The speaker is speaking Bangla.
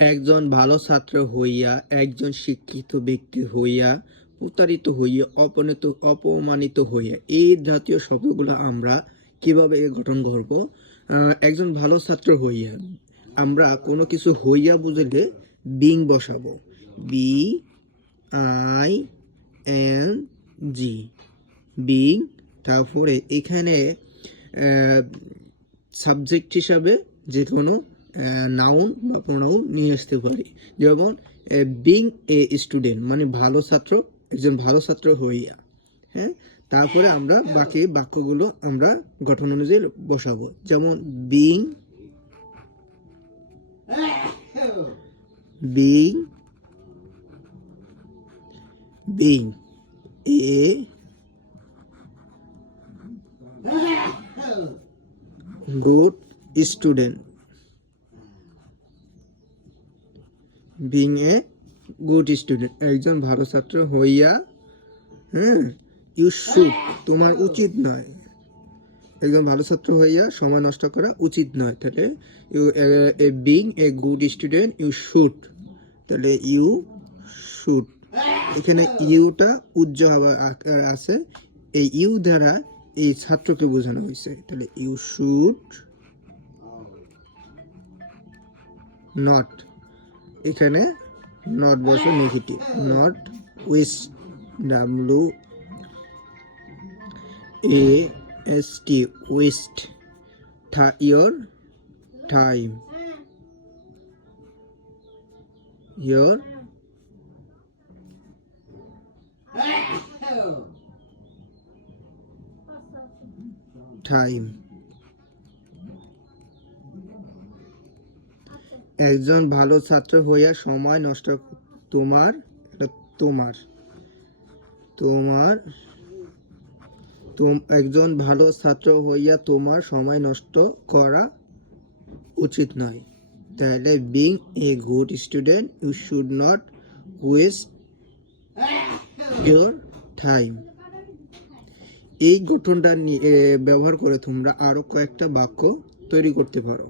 একজন ভালো ছাত্র হইয়া, একজন শিক্ষিত ব্যক্তি হইয়া, প্রতারিত হইয়া, অপমানিত হইয়া, এই জাতীয় শব্দগুলো আমরা কিভাবে গঠন করব? একজন ভালো ছাত্র হইয়া, আমরা কোনো কিছু হইয়া বুঝলে বিং বসাবো। BING, being. তারপরে এখানে সাবজেক্ট হিসাবে যে কোনো নাউন বা প্রোনাউন নিয়ে আসতে পারি। যেমন বিং এ স্টুডেন্ট মানে ভালো ছাত্র, একজন ভালো ছাত্র হইয়া। হ্যাঁ, তারপরে আমরা বাকি বাক্যগুলো আমরা গঠন অনুযায়ী বসাবো। যেমন being being being a good student, being a good student, একজন ভালো ছাত্র হইয়া। হ্যাঁ, ইউ শুড, তোমার উচিত নয়। একজন ভালো ছাত্র হইয়া সময় নষ্ট করা উচিত নয়। তাহলে you being a good student you should, তাহলে ইউ শুড। এখানে ইউটা উজ্জ্বল আছে, এই ইউ দ্বারা এই ছাত্রকে বোঝানো হয়েছে। তাহলে ইউ শুড নট, এখানে নট বসে negative, not waste, WAST, waste your time, your time। একজন ভালো ছাত্র হইয়া সময় নষ্ট, তোমার তোমার তোমার একজন ভালো ছাত্র হইয়া তোমার সময় নষ্ট করা উচিত নয়। তাহলে being a good student you should not waste your time. এই গঠনটা ব্যবহার করে তোমরা আরো কয়েকটা বাক্য তৈরি করতে পারো।